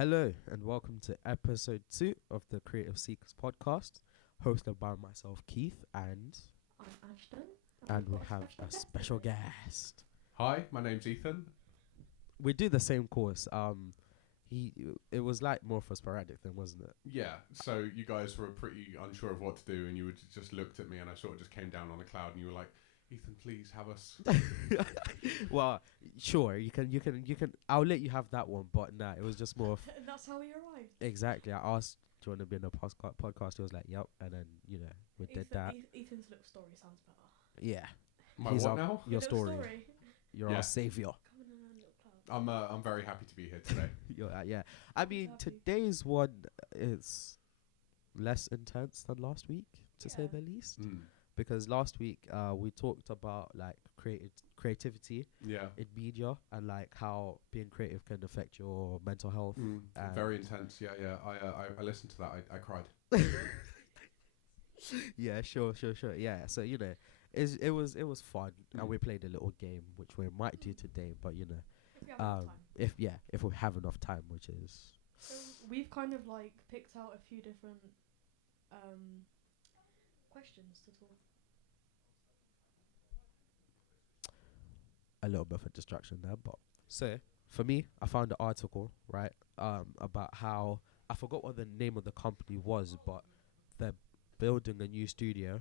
Hello and welcome to episode 2 of the Creative Seekers podcast, hosted by myself, Keith, and I'm Ashton. we we've got have a special today. guest. Hi, my name's Ethan. We do the same course. It was like more for sporadic thing, wasn't it? Yeah, so you guys were pretty unsure of what to do, and you just looked at me, and I sort of just came down on a cloud, and you were like, "Ethan, please have us." Well, sure, you can. I'll let you have that one, but nah, it was just more. That's how we arrived. Exactly. I asked, "Do you want to be in a podcast?" He was like, "Yep," and then we did that. Ethan's little story sounds better. Yeah, My He's what our- now? your Little story. You're Yeah. our savior. Coming in a little cloud. I'm very happy to be here today. Yeah. I mean, Happy. today's one is less intense than last week, to say Yeah. the least. Mm. Because last week we talked about like creativity Yeah. in media and like how being creative can affect your mental health. Very intense. Yeah. I listened to that. I cried. Yeah, sure. Yeah, so it was fun, and we played a little game which we might do today, but If we have enough time. if we have enough time, which is So we've kind of like picked out a few different questions to talk. a little bit of a distraction there, but so for me, I found an article right about how I forgot what the name of the company was, but they're building a new studio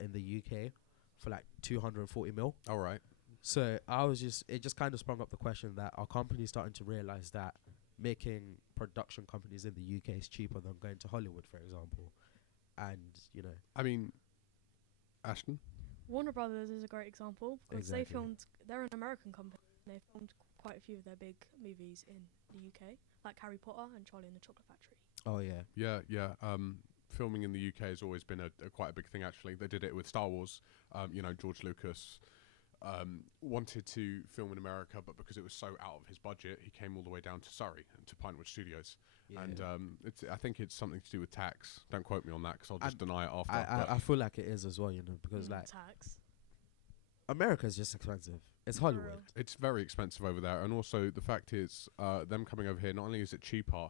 in the UK for like 240 mil. All right. So it just kind of sprung up the question that our company's starting to realize that making production companies in the UK is cheaper than going to Hollywood, for example, and I mean, Ashton. Warner Brothers is a great example because Exactly. they're an American company. And they filmed quite a few of their big movies in the UK, like Harry Potter and Charlie and the Chocolate Factory. oh yeah. Yeah. Filming in the UK has always been a quite a big thing. Actually, they did it with Star Wars. George Lucas wanted to film in America, but because it was so out of his budget, he came all the way down to Surrey to Pinewood Studios. Yeah. And I think it's something to do with tax. Don't quote me on that because I'll just deny it after. I feel like it is as well, because like tax. America's just expensive. It's For Hollywood. real. It's very expensive over there, and also the fact is, them coming over here, not only is it cheaper,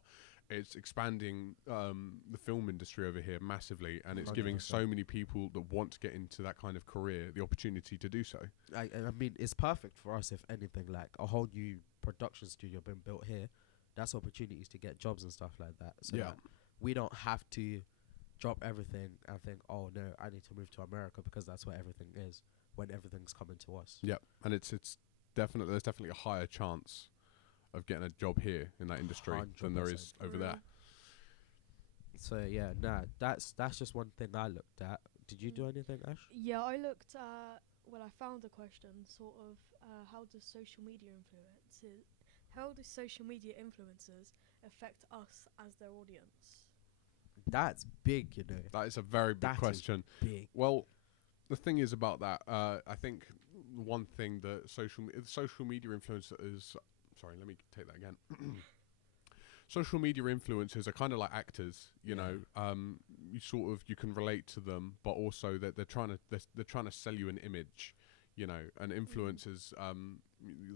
it's expanding the film industry over here massively, and it's giving 100%. so many people that want to get into that kind of career the opportunity to do so. I mean, it's perfect for us if anything. Like a whole new production studio being built here, that's opportunities to get jobs and stuff like that. So Yeah. that we don't have to drop everything and think, oh no, I need to move to America because that's where everything is when everything's coming to us. Yeah, and it's definitely there's definitely a higher chance of getting a job here in that industry than there is 100%. over there. So yeah, that's just one thing I looked at. Did you do anything, Ash? Yeah, I looked at. Well, I found a question, sort of, how does social media influencers affect us as their audience? That's big, That is a very big That is question. big. Well, the thing is about that, I think one thing that social media influencers. Sorry, let me take that again. Social media influencers are kind of like actors, you know. You can relate to them, but also that they're trying to sell you an image, And influencers,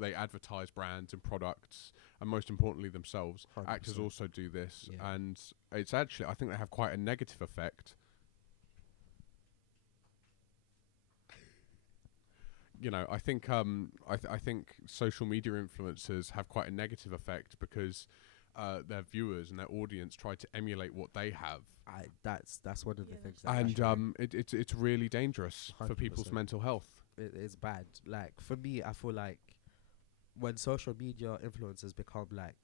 they advertise brands and products, and most importantly themselves. 100%. Actors also do this, Yeah. and it's actually, I think they have quite a negative effect. I think I think social media influencers have quite a negative effect because their viewers and their audience try to emulate what they have, That's one of the Yeah, things. that's That and it's really dangerous for people's 100%. mental health. it's bad. Like for me, I feel like when social media influencers become like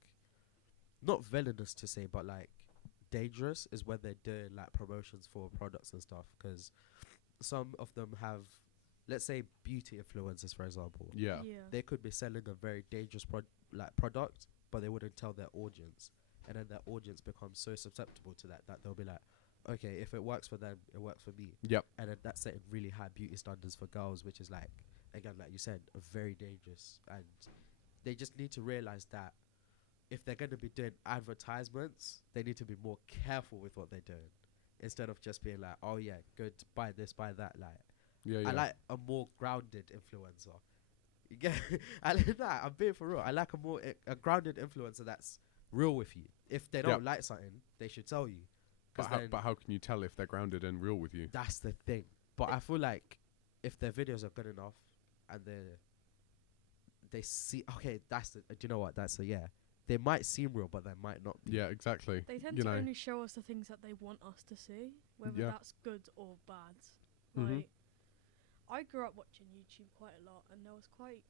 not villainous to say, but like dangerous is when they're doing like promotions for products and stuff. Because some of them have, let's say, beauty influencers, for example. Yeah. They could be selling a very dangerous product, but they wouldn't tell their audience, and then their audience becomes so susceptible to that they'll be like, okay, if it works for them, it works for me. Yep. And then that's setting really high beauty standards for girls, which is like, again, like you said, very dangerous. And they just need to realize that if they're going to be doing advertisements, they need to be more careful with what they're doing, instead of just being like, oh yeah, good, buy this, buy that. Like, Yeah. I like a more grounded influencer. You get, I like that. I'm being for real. I like a grounded influencer that's real with you. If they don't like something, they should tell you. But how can you tell if they're grounded and real with you? That's the thing. But I feel like if their videos are good enough and they see, okay, that's the, do you know what? That's a, yeah. They might seem real, but they might not be. Yeah, exactly. They tend to only show us the things that they want us to see, whether that's good or bad. Like, I grew up watching YouTube quite a lot, and there was quite,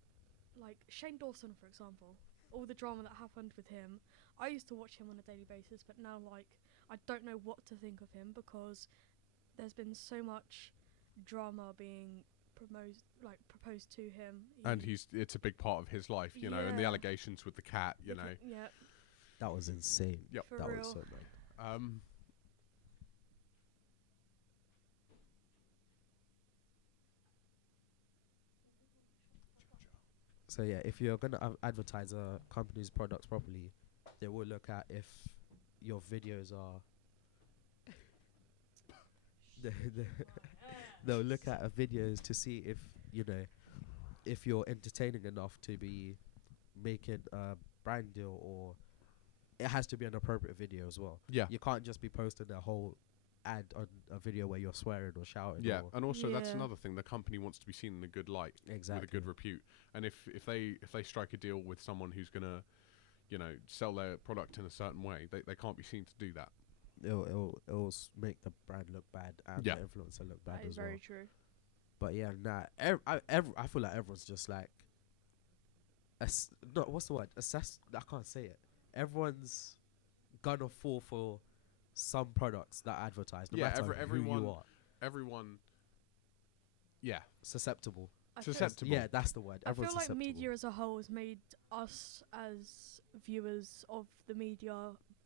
like, Shane Dawson, for example. All the drama that happened with him. I used to watch him on a daily basis, but now, like, I don't know what to think of him because there's been so much drama being proposed to him. And it's a big part of his life, you know, and the allegations with the cat, you know. Yeah. That was insane. Yep. For that real. was so mad. So yeah, if you're gonna advertise a company's products properly, they will look at if your videos are. They'll look at videos to see if if you're entertaining enough to be making a brand deal, or it has to be an appropriate video as well. Yeah. You can't just be posting a whole ad on a video where you're swearing or shouting. Yeah, or and also that's another thing. The company wants to be seen in a good light, exactly, with a good repute. And if they strike a deal with someone who's gonna, sell their product in a certain way, they can't be seen to do that. It'll make the brand look bad and the influencer look bad That is as well. very true. But yeah, I feel like everyone's just like, no, what's the word? I can't say it. Everyone's gonna fall for some products that advertise. No matter who you are. Everyone. Yeah. Susceptible. Susceptible. Yeah, that's the word. I feel Everyone's like susceptible. media as a whole has made us as viewers of the media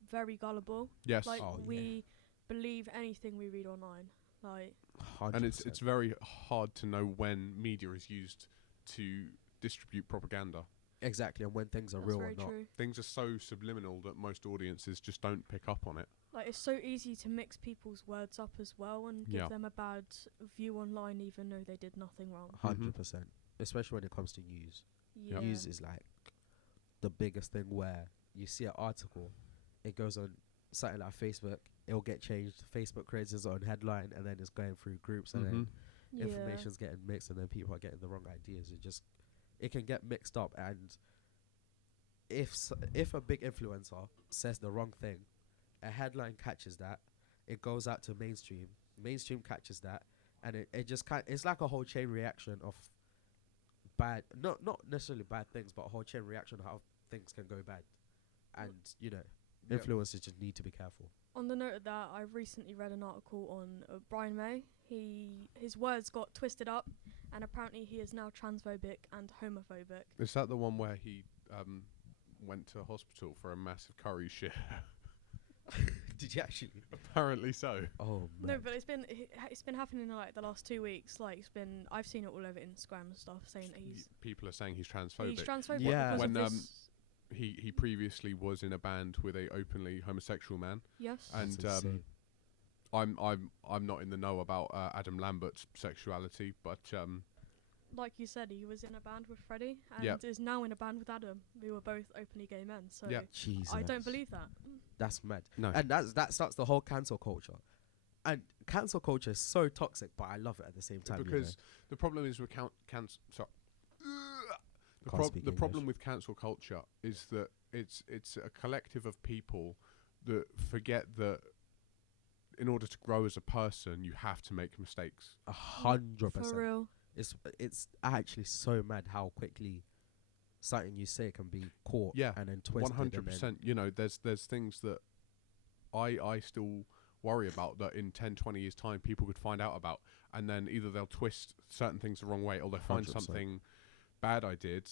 very gullible. Yes. Like we believe anything we read online. Like 100%. And it's very hard to know when media is used to distribute propaganda. Exactly, and when things are that's real or very not. true. Things are so subliminal that most audiences just don't pick up on it. Like it's so easy to mix people's words up as well and give them a bad view online, even though they did nothing wrong. 100%. Especially when it comes to news. Yeah. News is like the biggest thing, where you see an article, it goes on something like Facebook, it'll get changed. Facebook creates its own headline, and then it's going through groups, and then information's getting mixed, and then people are getting the wrong ideas. It can get mixed up, and if a big influencer says the wrong thing, a headline catches that, it goes out to mainstream catches that, and it just it's like a whole chain reaction of bad, not necessarily bad things, but a whole chain reaction of how things can go bad, and influencers just need to be careful. On the note of that, I recently read an article on Brian May. His words got twisted up, and apparently he is now transphobic and homophobic. Is that the one where he went to hospital for a massive curry shit? Did you actually? Apparently so. Oh man. No, but it's been happening in like the last 2 weeks. Like I've seen it all over Instagram and stuff, saying that People are saying he's transphobic. He's transphobic. Yeah. Because When of this he previously was in a band with a openly homosexual man. yes. And That's insane. I'm not in the know about Adam Lambert's sexuality, but Like you said, he was in a band with Freddie and is now in a band with Adam, who were both openly gay men. So Jesus. I don't believe that. That's mad. no. And that starts the whole cancel culture. And cancel culture is so toxic, but I love it at the same time. Because the problem is with the problem with cancel culture is that it's a collective of people that forget that in order to grow as a person, you have to make mistakes. 100%. For real. It's actually so mad how quickly something you say can be caught and then twisted. 100%. You know, there's things that I still worry about that in 10, 20 years' time people could find out about, and then either they'll twist certain things the wrong way, or they'll find 100%. something bad I did,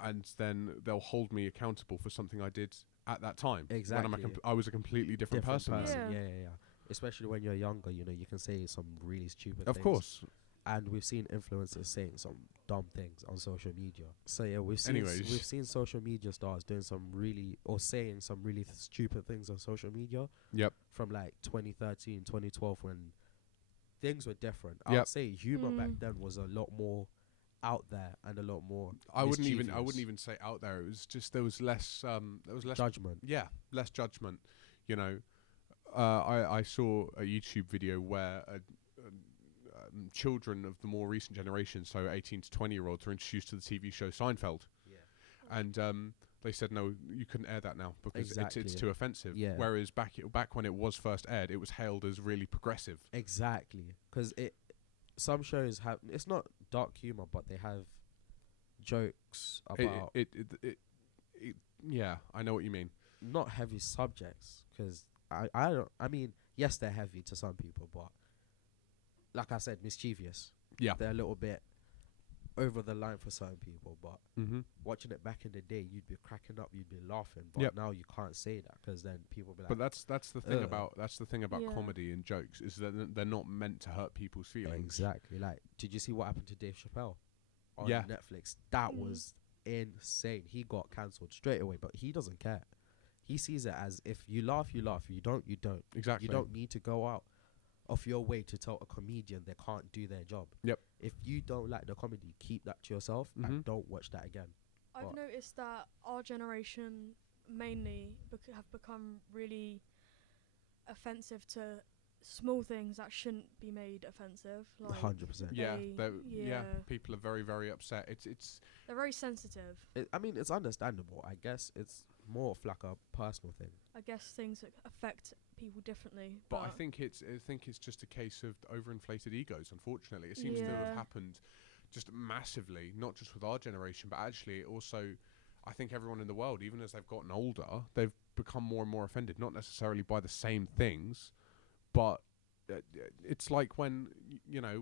and then they'll hold me accountable for something I did at that time. Exactly. When I was a completely different person. Yeah. Yeah. Especially when you're younger, you can say some really stupid things. Of course. And we've seen influencers saying some dumb things on social media. So yeah, we've Anyways. seen social media stars doing saying some really stupid things on social media. Yep. From like 2013, 2012, when things were different. I would say humor back then was a lot more out there and a lot more. I wouldn't mischievous. even say out there. It was just there was less Judgment. Yeah, less judgment. You know, I saw a YouTube video where children of the more recent generation, so 18 to 20-year-olds, are introduced to the TV show Seinfeld, and they said no, you couldn't air that now because it's too offensive. Yeah. Whereas back when it was first aired, it was hailed as really progressive. Exactly, because some shows have, it's not dark humor, but they have jokes about Yeah, I know what you mean. not heavy subjects. Because I don't. I mean, yes, they're heavy to some people, but like I said, mischievous. Yeah. They're a little bit over the line for certain people, but Mm-hmm. watching it back in the day, you'd be cracking up, you'd be laughing. But Yep. now you can't say that because then people be like, But that's the thing Ugh. about Yeah. comedy and jokes is that they're not meant to hurt people's feelings. exactly. Like, did you see what happened to Dave Chappelle on Yeah. Netflix? That Mm. was insane. He got cancelled straight away, but he doesn't care. He sees it as if you laugh, you laugh. You don't, you don't. Exactly. You don't need to go out of your way to tell a comedian they can't do their job. Yep. If you don't like the comedy, keep that to yourself Mhm. and don't watch that again. I've What? noticed that our generation mainly have become really offensive to small things that shouldn't be made offensive. Like 100%. Yeah, yeah. people are very, very upset. It's They're very sensitive. I mean, it's understandable. I guess it's more of like a personal thing. I guess things that affect people differently. but I think it's just a case of overinflated egos. Unfortunately, it seems to have Yeah. happened just massively, not just with our generation, but actually also, I think everyone in the world, even as they've gotten older, they've become more and more offended, not necessarily by the same things, but it's like when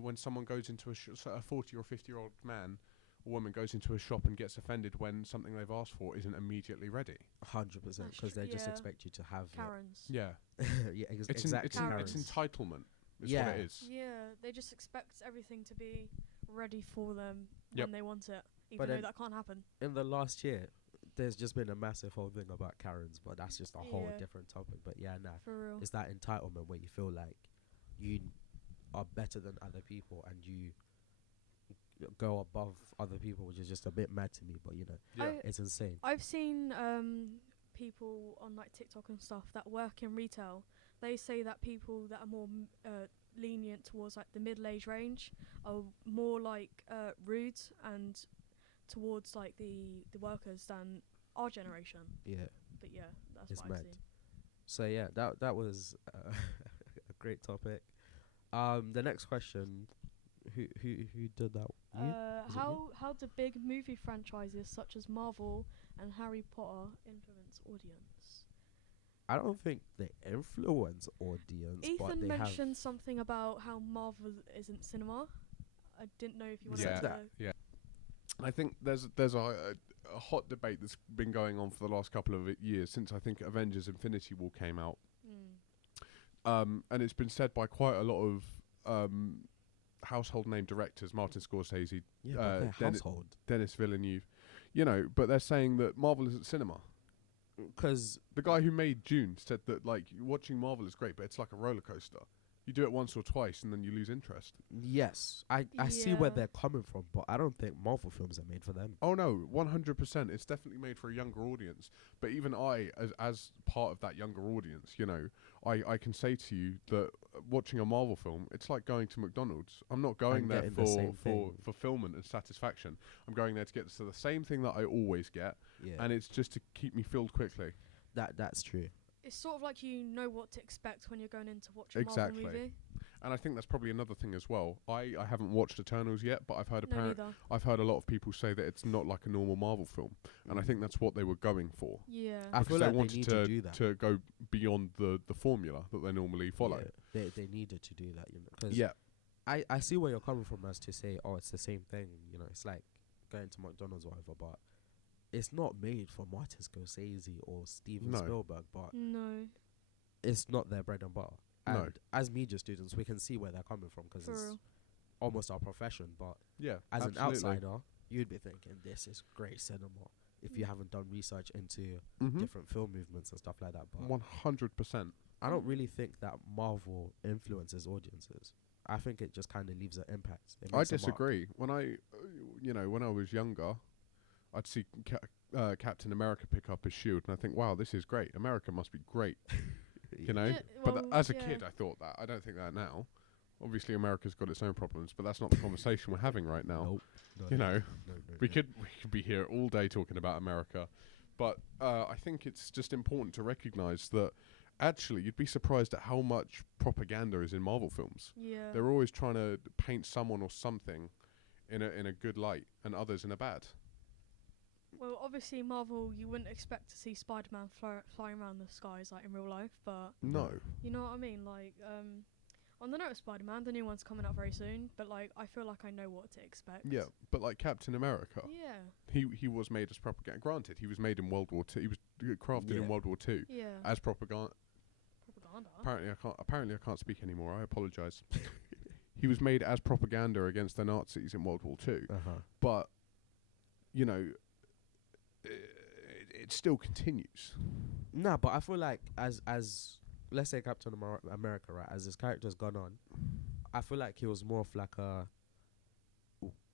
when someone goes into a 40 or 50-year-old man or woman goes into a shop and gets offended when something they've asked for isn't immediately ready. 100%. That's Because they just yeah. expect you to have Karens. Yeah, it. Yeah, exactly. Karens. it's entitlement. Is Yeah. what it is. Yeah, they just expect everything to be ready for them Yep. when they want it, even But though then- that can't happen. In the last year, there's just been a massive whole thing about Karens, but that's just a whole Yeah. different topic. But yeah, nah. For real. It's that entitlement where you feel like you are better than other people and you go above other people, which is just a bit mad to me. But Yeah. it's insane. I've seen people on like TikTok and stuff that work in retail. They say that people that are more lenient towards like the middle-age range are more like rude and towards like the workers than our generation. Yeah. But yeah, that's It's what I've mad. seen. So yeah, that was a great topic. The next question, who did that? You? Is it you? How do big movie franchises such as Marvel and Harry Potter influence audience? I don't think they influence audience, but Ethan they have. mentioned something about how Marvel isn't cinema. I didn't know if you wanted Yeah. to. Yeah. I think there's a hot debate that's been going on for the last couple of years since I think Avengers: Infinity War came out. And it's been said by quite a lot of household name directors, Martin Scorsese, Yeah, but their Dennis- household. Dennis Villeneuve, but they're saying that Marvel isn't cinema. Because The guy who made Dune said that like watching Marvel is great, but it's like a roller coaster. You do it once or twice and then you lose interest. yes, I see where Yeah. they're coming from, but I don't think Marvel films are made for them. Oh no, 100%. It's definitely made for a younger audience. But even I, as part of that younger audience, I can say to you that watching a Marvel film, it's like going to McDonald's. I'm not going And there getting the same for thing. fulfillment and satisfaction. I'm going there to get to the same thing that I always get, Yeah, and it's just to keep me filled quickly. that's true. It's sort of like you know what to expect when you're going in to watch a Exactly. Marvel movie. And I think that's probably another thing as well. I haven't watched Eternals yet, but I've heard No, I've heard a lot of people say that it's not like a normal Marvel film, and I think that's what they were going for. Yeah. I Because feel they like they wanted need to do that. to go beyond the formula that they normally follow. Yeah, they needed to do that, 'cause Yeah, I see where you're coming from as to say, oh, it's the same thing. It's like going to McDonald's or whatever, but it's not made for Martin Scorsese or Steven No. Spielberg, but No. it's not their bread and butter. No. And as media students, we can see where they're coming from because For it's real. almost our profession. But yeah. as absolutely. an outsider, you'd be thinking this is great cinema if you haven't done research into different film movements and stuff like that. But 100%. I don't really think that Marvel influences audiences. I think it just kind of leaves an impact. It I makes a mark. disagree. When when I was younger, I'd see Captain America pick up his shield, and I think, wow, this is great. America must be great, you know. Yeah, But well, as a yeah. kid, I thought that. I don't think that now. Obviously, America's got its own problems, but that's not the conversation we're having right now. Nope. No, You no, know, no, we could be here all day talking about America, but I think it's just important to recognise that actually you'd be surprised at how much propaganda is in Marvel films. Yeah. They're always trying to paint someone or something in a good light and others in a bad. Well, obviously, Marvel, you wouldn't expect to see Spider-Man flying around the skies like in real life, but No. you know what I mean. Like, on the note of Spider-Man, the new one's coming out very soon. But like, I feel like I know what to expect. Yeah, but like Captain America, Yeah. he was made as propaganda. Granted, he was made in World War Two. He was crafted Yeah. in World War Two Yeah. as propaganda. Propaganda. Apparently, I can't speak anymore. I apologise. He was made as propaganda against the Nazis in World War Two. But you know, it still continues. Nah, but I feel like as let's say Captain America, right? As his character's gone on, I feel like he was more of like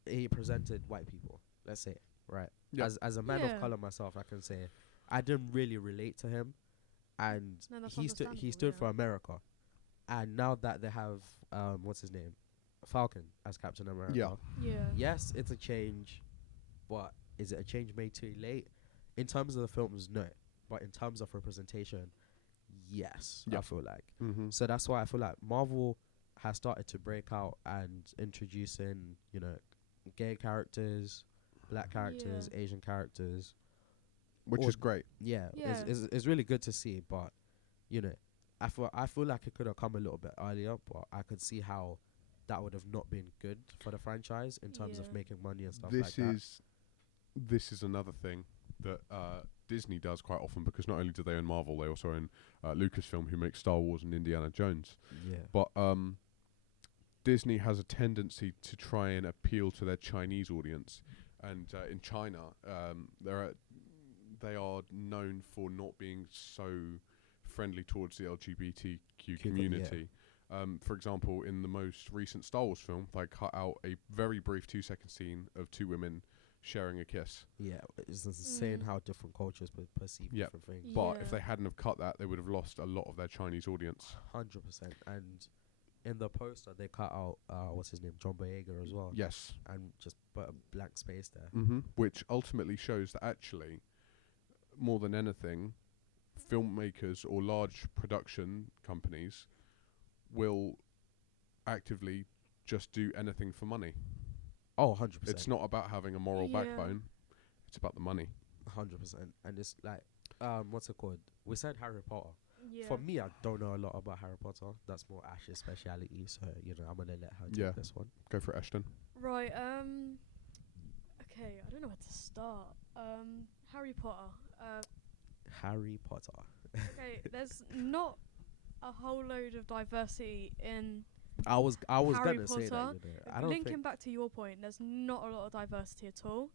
he presented white people. Let's say, right? Yeah. As a man Yeah. of color myself, I can say I didn't really relate to him, and No, that's he stood understandable, for yeah. America, and now that they have what's his name, Falcon as Captain America. Yeah. Yeah. Yes, it's a change, but is it a change made too late? In terms of the films, no. But in terms of representation, yes, Yeah. I feel like. Mm-hmm. So that's why I feel like Marvel has started to break out and introduce in, you know, gay characters, black characters, Yeah. Asian characters. Which Or- is great. Yeah, Yeah. it's really good to see. But, you know, I feel like it could have come a little bit earlier, but I could see how that would have not been good for the franchise in terms of Yeah. making money and stuff like that. This is another thing that Disney does quite often, because not only do they own Marvel, they also own Lucasfilm, who makes Star Wars and Indiana Jones. Yeah. But Disney has a tendency to try and appeal to their Chinese audience, and in China, they are known for not being so friendly towards the LGBTQ community. For example, in the most recent Star Wars film, they cut out a very brief 2-second scene of two women sharing a kiss. Yeah, it's insane Mm. how different cultures perceive Yeah. different things. But Yeah. if they hadn't have cut that, they would have lost a lot of their Chinese audience. 100%. And in the poster, they cut out what's his name, John Boyega as well. Yes. And just put a blank space there. Mm-hmm. Which ultimately shows that actually, more than anything, filmmakers or large production companies will actively just do anything for money. Oh, 100%. It's not about having a moral Yeah. backbone. It's about the money. 100%. And it's like, what's it called? We said Harry Potter. Yeah. For me, I don't know a lot about Harry Potter. That's more Ash's speciality. So, you know, I'm going to let her Yeah. take this one. Go for it, Ashton. Right. Okay. I don't know where to start. Harry Potter. Harry Potter. Okay. There's not a whole load of diversity in. I was Harry going to say that. Potter, You know. I don't Linking think. back to your point, there's not a lot of diversity at all.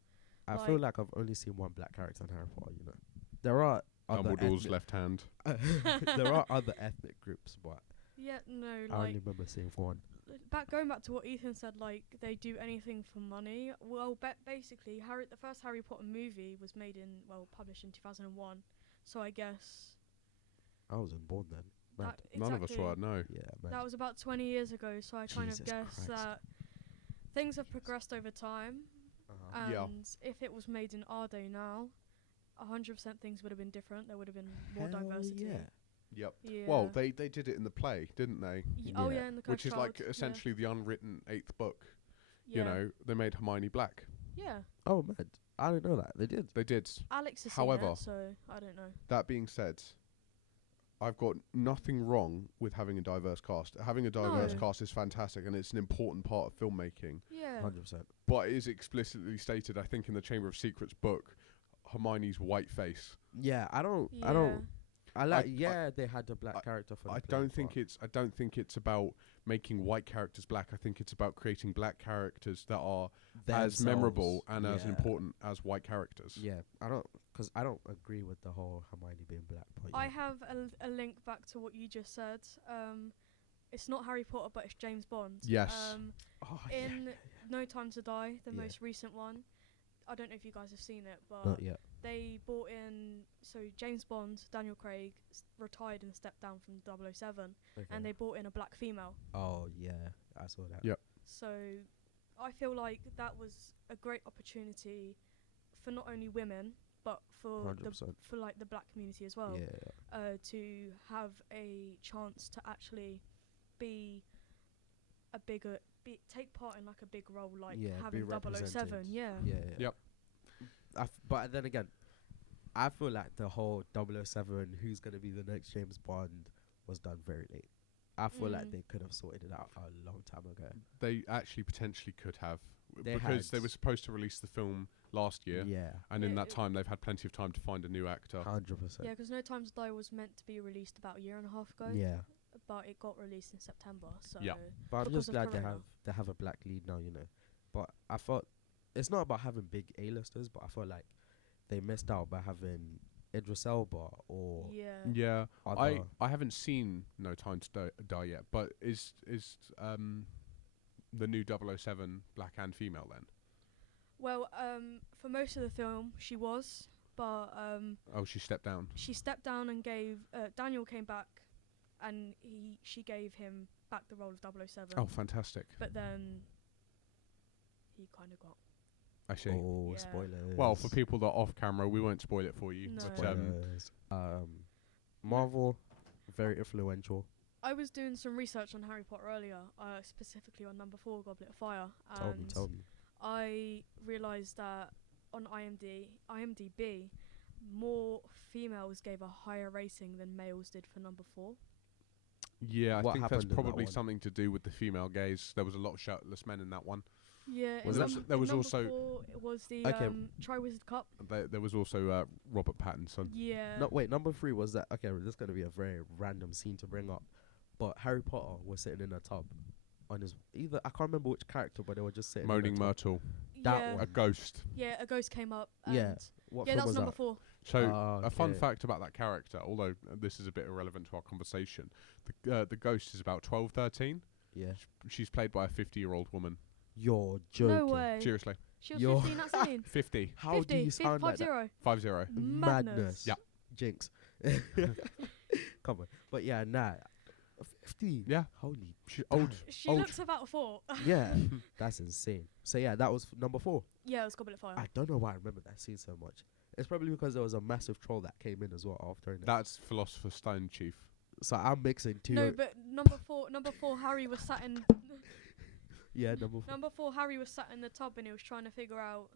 I feel like- like I've only seen one black character in Harry Potter, you know. There are other Dumbledore's ethnic, left hand. there are other ethnic groups, but Yeah. No. I Like. only remember seeing one. Going back to what Ethan said, like they do anything for money. Well, basically, the first Harry Potter movie was published in 2001. So I guess I wasn't born then. Mad. that None of us were, exactly- no. Yeah, man. That was about 20 years ago. So I kind of Jesus guess Christ. that things have progressed over time. Uh-huh. Yeah. And if it was made in our day now, 100% things would have been different. There would have been more Hell diversity. yeah. Yep. Yeah. Well, they did it in the play, didn't they? Oh Yeah. yeah, in the Which is like Cursed Child, essentially the unwritten 8th book. yeah. You know, they made Hermione black. Yeah. Oh, man. I didn't know that. They did. They did. Alex is However- in it, so I don't know. That being said, I've got nothing wrong with having a diverse cast. Having a diverse No. cast is fantastic, and it's an important part of filmmaking. Yeah. 100%. But it is explicitly stated, I think, in the Chamber of Secrets book, Hermione's white face. Yeah, I don't. They had a black character for the I play, don't think but it's. I don't think it's about making white characters black. I think it's about creating black characters that are as memorable and as yeah. important as white characters. Yeah, I don't agree with the whole Hermione being black. But I yeah. have a link back to what you just said. it's not Harry Potter, but it's James Bond. Yes. Oh, In No Time to Die, the Yeah. most recent one. I don't know if you guys have seen it, but Not yet. they brought in, so James Bond, Daniel Craig, retired and stepped down from 007, and they brought in a black female. Oh yeah, I saw that. Yep. So I feel like that was a great opportunity for not only women, but for 100%. the black community as well, Yeah. to have a chance to actually be take part in like a big role, like Yeah, be having 007. represented. Yeah. Yeah. Yep. But then again, I feel like the whole 007, who's gonna be the next James Bond, was done very late. I feel like they could have sorted it out a long time ago. They actually potentially could have, They because they had. were supposed to release the film last year, Yeah, and in Yeah, that time they've had plenty of time to find a new actor. 100%. Yeah, because No Time to Die was meant to be released about a year and a half ago, Yeah, but it got released in September. So Yeah. but I'm Because just of glad they Corona. have a black lead now, you know. But I thought it's not about having big A-listers, but I feel like they missed out by having Idris Elba or yeah, Yeah, other. I haven't seen No Time to Die yet, but is the new 007 black and female then? Well, for most of the film she was, but Oh, she stepped down. she stepped down and gave Daniel came back, and she gave him back the role of 007. Oh, fantastic! But then he kind of got I see. Oh, Yeah. spoilers. Well, for people that are off camera, we won't spoil it for you. No. But spoilers. Marvel, very influential. I was doing some research on Harry Potter earlier, specifically on number 4, Goblet of Fire, and Tell me. I realised that on IMDb, more females gave a higher rating than males did for number 4. yeah, I What think that's happened in that probably one? something to do with the female gaze. There was a lot of shirtless men in that one. Yeah, Was in that- num- there in was number also- 4 it was the Okay. Triwizard Cup. There was also Robert Pattinson. Yeah. No, wait, number 3 was that. Okay, this is going to be a very random scene to bring up. But Harry Potter was sitting in a tub on his. I can't remember which character, but they were just sitting Moaning in a tub. Myrtle, that yeah. one. a ghost. Yeah, a ghost came up. And Yeah. What yeah, film that's was number that? 4. So Ah, a fun okay. fact about that character, although this is a bit irrelevant to our conversation, the ghost is about 12, 13. Yeah. She's played by a 50-year-old woman. You're joking. No way. Seriously, She was You're- 50 in that scene. 50, How 50, do you sound like that? 50. 50. Madness. Yeah. Jinx. Come on. But yeah, nah. 50. Yeah, Holy. she's damn. old. She Old. looks about 4. Yeah. That's insane. So yeah, that was number 4. Yeah, it was Goblet of Fire. I don't know why I remember that scene so much. It's probably because there was a massive troll that came in as well after it. That's Philosopher's Stone, Chief. So I'm mixing two. No, but number 4 Harry was sat in Yeah, number 4. number 4 Harry was sat in the tub and he was trying to figure out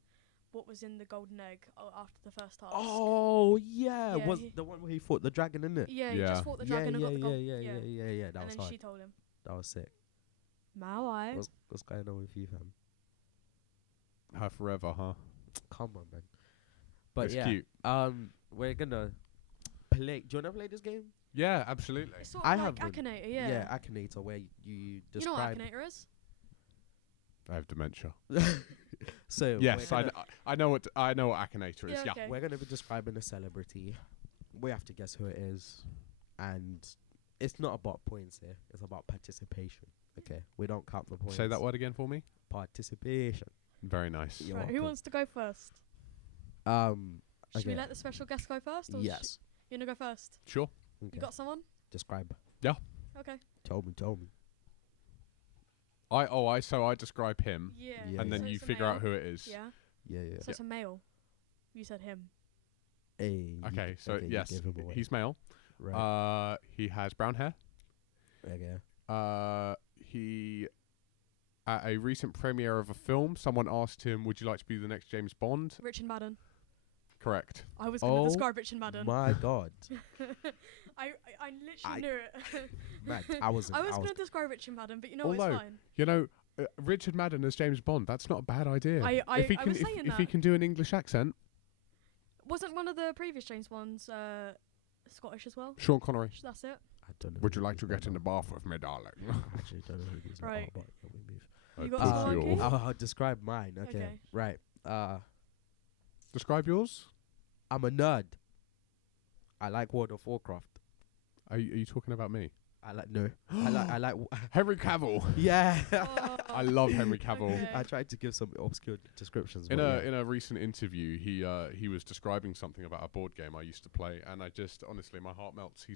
what was in the golden egg after the first task. Oh yeah, Yeah, was he- the one where he fought the dragon in it? Yeah, he Yeah. just fought the dragon and got the gold. Yeah. That And was then hard. she told him, That was sick. "My wife." What's going on with you, fam? Her forever, huh? Come on, man. But It's yeah, cute. we're gonna play. Do you wanna play this game? Yeah, absolutely. It's sort I of like haven't. Akinator, yeah. Akinator, where you You know what describe. Akinator is? I have dementia. So Yes, we're gonna, I know what Akinator is. Yeah, Yeah. okay. we're gonna be describing a celebrity. We have to guess who it is, and it's not about points here. It's about participation. Okay, we don't count the points. Say that word again for me. Participation. Very nice. You're Right, who welcome. wants to go first? Should we Okay. let the special guest go first? Or Yes. you wanna go first? Sure. Okay. You got someone? Describe. Okay. Tell me. So I describe him, Yeah. Yeah, and then So you it's a figure out male. who it is. Yeah. Yeah. So it's a male. You said him. Hey. Okay, so you yes, gave him away. he's male. right. He has brown hair. Okay. He at a recent premiere of a film, someone asked him, "Would you like to be the next James Bond?" Richard Madden. Correct. I was going to Oh describe Richard Madden. My God, I literally I- knew it. man, I was. I was going to describe Richard Madden, but you know what, Although- it's fine. You know, Richard Madden as James Bond. That's not a bad idea. I if he I can, was saying if he that. can do an English accent, Wasn't one of the previous James Bonds Scottish as well? Sean Connery. That's it. I don't know. Would who you like these to get men in the bath with me, darling? are. I actually don't know who these Right. are, but can we move? You got push someone, you Keith? off. I'll describe mine. Okay. Okay. Right. Describe yours. I'm a nerd. I like World of Warcraft. Are you talking about me? I like no. I like. Henry Cavill. Yeah. Oh, I love Henry Cavill. okay. I tried to give some obscure descriptions. In but a yeah. in a recent interview, he was describing something about a board game I used to play, and I just honestly my heart melts.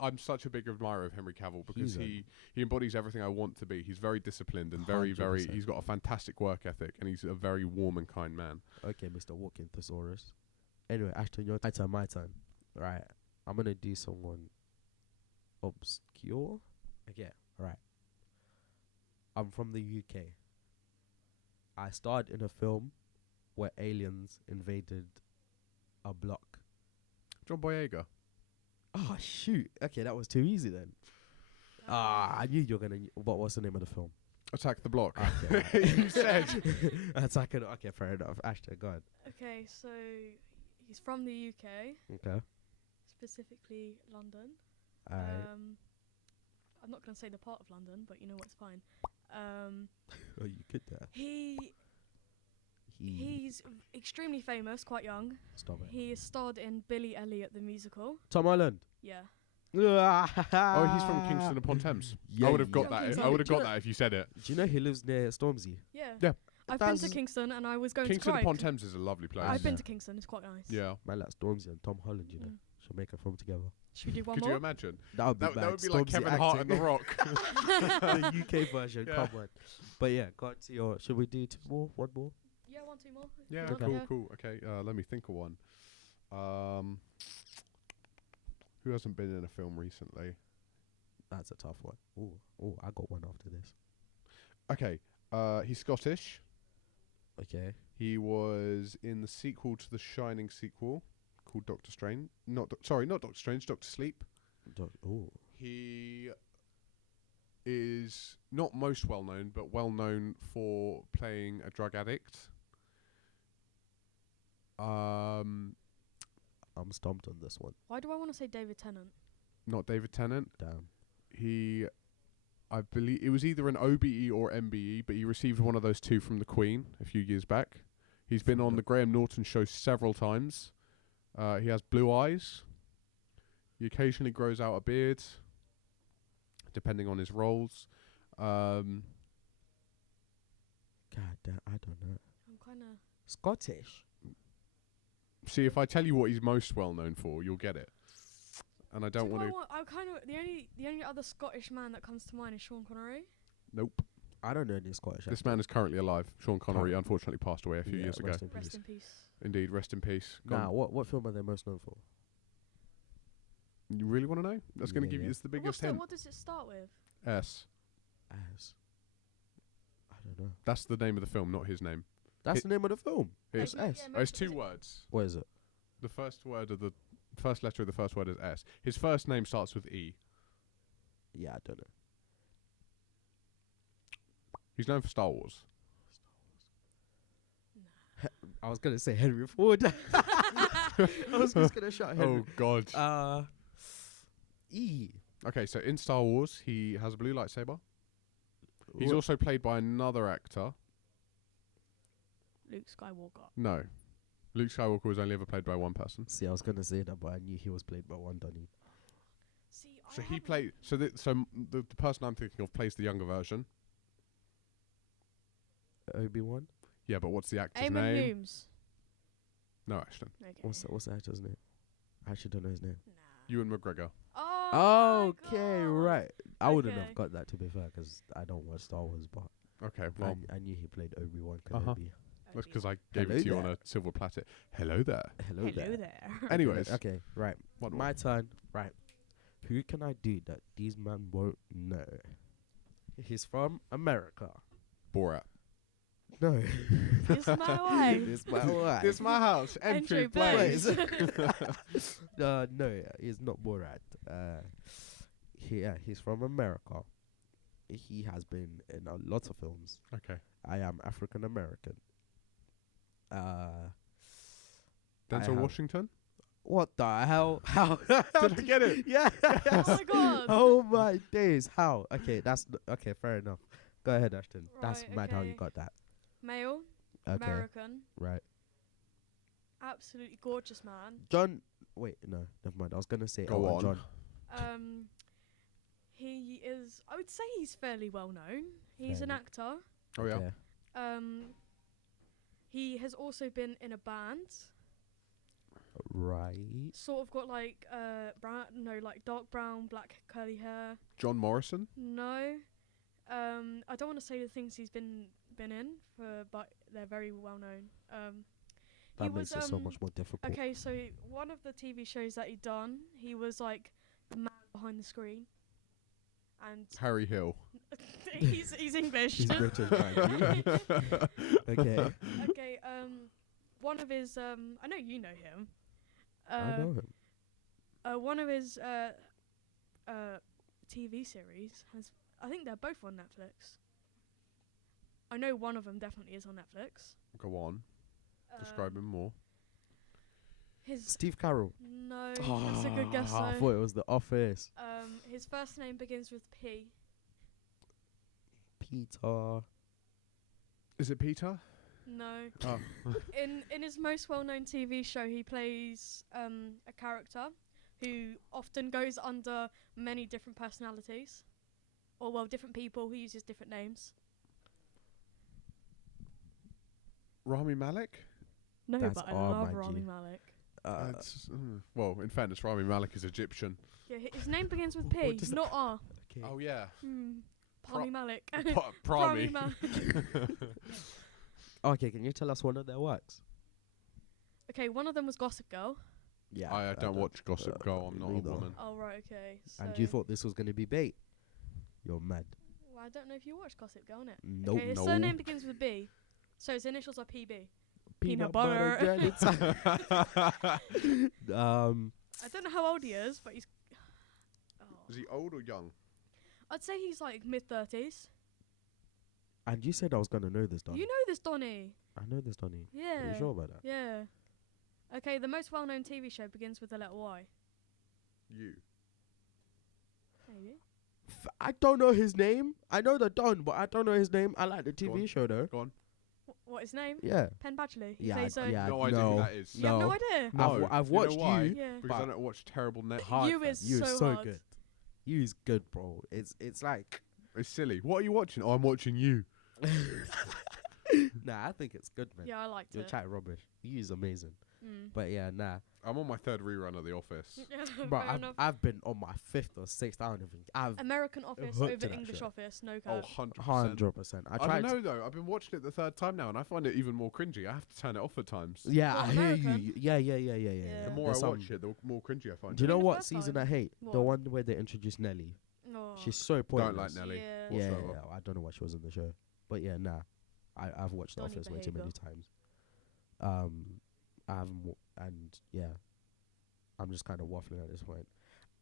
I'm such a big admirer of Henry Cavill because he embodies everything I want to be. He's very disciplined and very 100%. he's got a fantastic work ethic, and he's a very warm and kind man. Okay, Mr. Walking Thesaurus. Anyway, Ashton, your turn. My turn. Right. I'm gonna do someone obscure. Okay. Right. I'm from the UK. I starred in a film where aliens invaded a block. John Boyega. Oh shoot! Okay, that was too easy then. I knew you were gonna. What's the name of the film? Attack the Block. Okay, right. You said. Attack. Okay, fair enough. Ashton, go ahead. Okay, so he's from the UK, Okay. specifically London. Alright. I'm not gonna say the part of London, but you know what's fine. Oh, you could there. He's extremely famous, quite young. Stop it. He starred in Billy Elliot the musical. Tom Holland. Yeah. Oh, he's from Kingston upon Thames. Yeah, I would have got yeah. that. Kingston. I would have Do you got know- that if you said it. Do you know he lives near Stormzy? Yeah. Yeah. I've been to That's- Kingston and I was going Kingston to cry. upon Thames is a lovely place. I've been Yeah. to Kingston, it's quite nice. Yeah. Man, like Stormzy and Tom Holland, you know, Mm. should make a film together. Should we do one Could more? you imagine? That would be That mad. would be like Stormzy Kevin Hart and The acting. Rock. The UK version, Yeah. come on. But yeah, go on to your. Should we do two more? One more? Yeah, one, two more. if Yeah, you want, Okay. yeah. cool. Okay, let me think of one. Who hasn't been in a film recently? That's a tough one. Oh, I got one after this. Okay, he's Scottish. Okay. He was in the sequel to the Shining sequel called Doctor Strange. Not Doctor Strange, Doctor Sleep. Oh, He is not most well known, but well known for playing a drug addict. I'm stumped on this one. Why do I want to say David Tennant? Not David Tennant. Damn. He, I believe it was either an OBE or MBE, but he received one of those two from the Queen a few years back. He's been on the Graham Norton show several times. He has blue eyes. He occasionally grows out a beard, depending on his roles. God damn, I don't know. I'm kind of... Scottish. See, if I tell you what he's most well known for, you'll get it. And I don't want to. I'm kind of... The only other Scottish man that comes to mind is Sean Connery. Nope. I don't know any Scottish. This man is currently alive. Sean Connery Current. unfortunately passed away a few years ago. rest in Rest peace. in peace. Indeed, rest in peace. Nah, what film are they most known for? You really want to know? That's going to give you. Yeah. It's the But biggest hint. what does it start with? S. As. I don't know. That's the name of the film, not his name. That's It- the name of the film. It's, Yeah, S. yeah, oh, it's most- two is it- words. What is it? The first letter of the first word is S. His first name starts with E. Yeah, I don't know. He's known for Star Wars. I was gonna say Henry Ford. I was just gonna shout Henry. Oh God. E. Okay, so in Star Wars, he has a blue lightsaber. He's What- also played by another actor. Luke Skywalker. No, Luke Skywalker was only ever played by one person. See, I was gonna say that, but I knew he was played by one Donny. See, So he played. So the person I'm thinking of plays the younger version. Obi-Wan. Yeah, but what's the actor's Eamon name? Humes. No, Ashton. Okay. What's the actor's name? I actually don't know his name. Nah. Ewan McGregor. Oh. my Okay, God. right. I wouldn't Okay. have got that, to be fair, 'cause I don't watch Star Wars, but Okay, well, I knew he played Obi-Wan Uh-huh. Kenobi. that's Obi. because I gave Hello it to you on there. a silver platter. Hello there. Hello, Hello there. there. Anyways, Okay, right. one more. My turn. Right. Who can I do that these men won't know? He's from America. Borat. No. It's my way. It's my wife. This my house. Entry Entry place. place. No, he's not Borat. He's from America. He has been in a lot of films. Okay. I am African American. I Denzel have- Washington. What the hell? How Did I get it? Yeah. Oh my God. Oh my days! How? Okay, okay. Fair enough. Go ahead, Ashton. That's Right, mad how you okay. got that. Male. Okay, American. right. Absolutely gorgeous man. John. Wait, no, never mind. I was gonna say Go Elton on. John. Um, He is. I would say he's fairly well known. He's an Fairly. actor. Oh yeah. Okay. He has also been in a band. Right. Sort of got like brown, no, like dark brown, black curly hair. John Morrison. No, I don't want to say the things he's been in but they're very well known. He That makes was it so much more difficult. okay. So one of the TV shows that he done, he was like the man behind the screen, and Harry Hill. he's English. He's British, man. Okay. Okay. One of his I know you know him. I know him. One of his TV series has. I think they're both on Netflix. I know one of them definitely is on Netflix. Go on. Describe him more. His Steve Carroll. no, that's a good guess. I Though. thought it was The Office. His first name begins with P. Peter. Is it Peter? No. Oh. In his most well-known TV show, he plays a character who often goes under many different personalities, or well, different people who uses different names. Rami Malek. No, That's but I our love man, Rami G. Malek. Well, in fairness, Rami Malek is Egyptian. Yeah, his name begins with What P, does that- not R. Okay. Oh yeah. Rami Malek. Prami. Malek. Okay, can you tell us one of their works? Okay, one of them was Gossip Girl. Yeah. I don't watch Gossip Girl. I'm not neither. a woman. Oh right, okay. So And you thought this was going to be bait? You're mad. Well, I don't know if you watched Gossip Girl, innit? Nope. Okay, his No. surname begins with B, so his initials are PB. Peanut butter. jelly time. I don't know how old he is, but he's. Oh. Is he old or young? I'd say he's like mid-30s. And you said I was going to know this, Don. You know this, Donny. I know this, Donny. Yeah. Are you sure about that? Yeah. Okay, the most well-known TV show begins with the letter Y. You. Maybe. I don't know his name. I know the Don, but I don't know his name. I like the Go TV on. show, though. Go on. What his name? Yeah. Penn Badgley. He Yeah, plays, yeah. No idea who that is. You have no No. idea. No. I've You know watched why? you. Yeah. Because I But- don't watch terrible net. Hard, You fam. is You so hard. good. You is good, bro. It's like It's silly. What are you watching? Oh, I'm watching you. nah. I think it's good, man. Yeah, I liked You're it. chatting rubbish. You is amazing. Mm. But yeah, nah. I'm on my third rerun of The Office. Bro, Fair enough. I've been on my 5th or 6th. I don't even. I've American Office hooked over to that English shit. Office. No Oh, cap. 100%. 100%. I I tried. don't know though. I've been watching it the third time now, and I find it even more cringy. I have to turn it off at times. Yeah, What, I hear American? you. Yeah. Yeah. The more There's I some- watch it, the more cringy I find Do you it. know The what first season time? I hate? The What? one where they introduced Nelly. Oh. She's so pointless. Don't like Nelly. Yeah. Yeah, whatsoever. I don't know why she was in the show, but yeah, nah. I've watched The Donny Office way too many behaviour. times. I haven't, and yeah, I'm just kind of waffling at this point.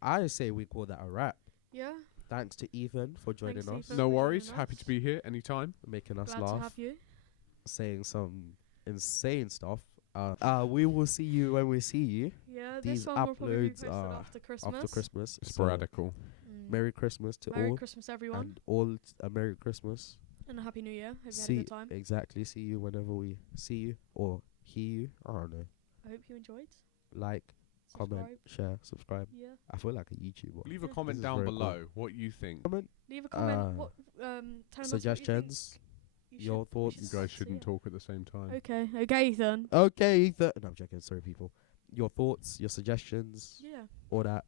I say we call that a wrap. Yeah. Thanks to Ethan for joining Thanks, us, Ethan. No for worries. joining Happy us. to be here anytime. making us Glad to laugh, have you. saying some insane stuff. We will see you when we see you Yeah, These this one will probably be uploads posted are after Christmas. after Christmas. So Sporadical. Mm. Merry Christmas to Merry all, Christmas, everyone, and all a Merry Christmas. and a Happy New Year. Hope you had a See good time. exactly. See you whenever we see you or hear you. I don't know. I hope you enjoyed. Like, comment, Subscribe. share, subscribe. Yeah. I feel like a YouTuber. Leave a Yeah. comment This is down very cool. below what you think. Comment, Leave a comment. Uh, What tell us what suggestions, you think your we thoughts. You should guys see shouldn't it. talk at the same time. Okay, okay, Ethan. Okay, Ethan. No, I'm joking. Sorry, people. Your thoughts, your suggestions, Yeah. all that.